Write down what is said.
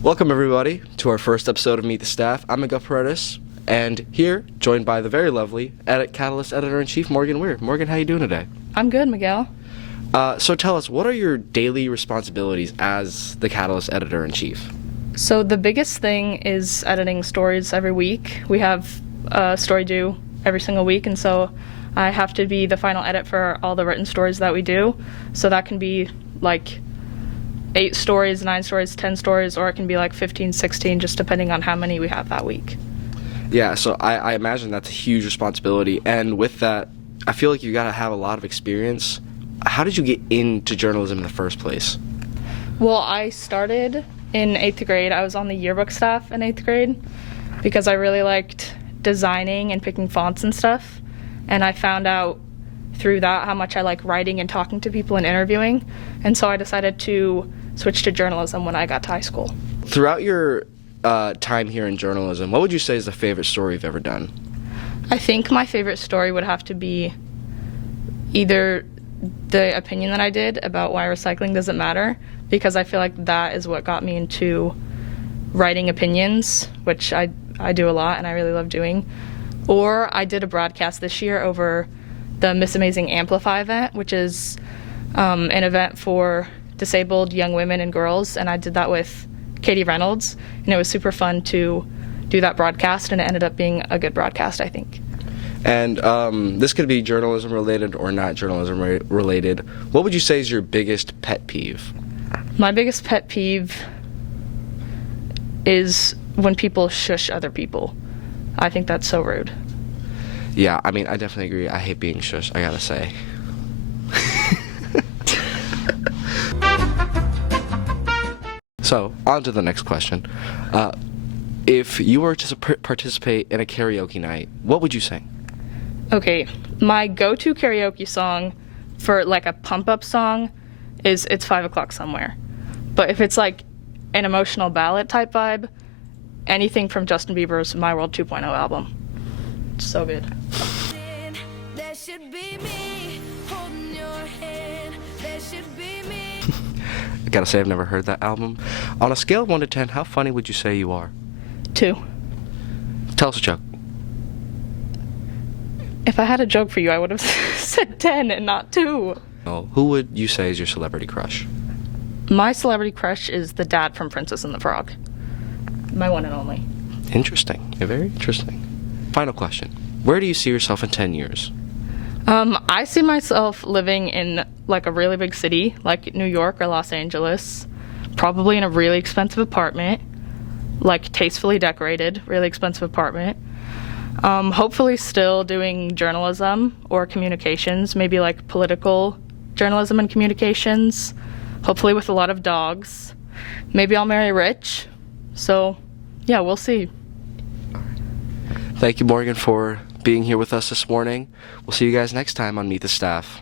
Welcome everybody to our first episode of Meet the Staff. I'm Miguel Paredes, and here, joined by the very lovely Catalyst Editor-in-Chief Morgan Weir. Morgan, how you doing today? I'm good, Miguel. So tell us, what are your daily responsibilities as the Catalyst Editor-in-Chief? So the biggest thing is editing stories every week. We have a story due every single week, and so I have to be the final edit for all the written stories that we do. So that can be like 8 stories, 9 stories, 10 stories, or it can be like 15, 16, just depending on how many we have that week. Yeah, so I imagine that's a huge responsibility, and with that, I feel like you got to have a lot of experience. How did you get into journalism in the first place? Well, I started in 8th grade. I was on the yearbook staff in 8th grade because I really liked designing and picking fonts and stuff, and I found out through that how much I like writing and talking to people and interviewing, and so I decided to switch to journalism when I got to high school. Throughout your time here in journalism, what would you say is the favorite story you've ever done? I think my favorite story would have to be either the opinion that I did about why recycling doesn't matter, because I feel like that is what got me into writing opinions, which I do a lot and I really love doing. Or I did a broadcast this year over the Miss Amazing Amplify event, which is an event for disabled young women and girls, and I did that with Katie Reynolds, and it was super fun to do that broadcast, and it ended up being a good broadcast, I think. And this could be journalism related or not journalism related. What would you say is your biggest pet peeve? My biggest pet peeve is when people shush other people. I think that's so rude. Yeah, I mean, I definitely agree. I hate being shushed, I gotta say. So, on to the next question. If you were to participate in a karaoke night, what would you sing? Okay, my go-to karaoke song for like a pump-up song is It's 5 O'Clock Somewhere. But if it's like an emotional ballad type vibe, anything from Justin Bieber's My World 2.0 album. It's so good. There should be me holding your hand. There should be me. I gotta say, I've never heard that album. On a scale of 1 to 10, how funny would you say you are? 2. Tell us a joke. If I had a joke for you, I would have said 10 and not 2. Oh, who would you say is your celebrity crush? My celebrity crush is the dad from Princess and the Frog. My one and only. Interesting. Very interesting. Final question. Where do you see yourself in 10 years? I see myself living in like a really big city, like New York or Los Angeles, probably in a really expensive apartment, like tastefully decorated, really expensive apartment. Hopefully still doing journalism or communications, maybe like political journalism and communications, hopefully with a lot of dogs. Maybe I'll marry rich. So, yeah, we'll see. Thank you, Morgan, for being here with us this morning. We'll see you guys next time on Meet the Staff.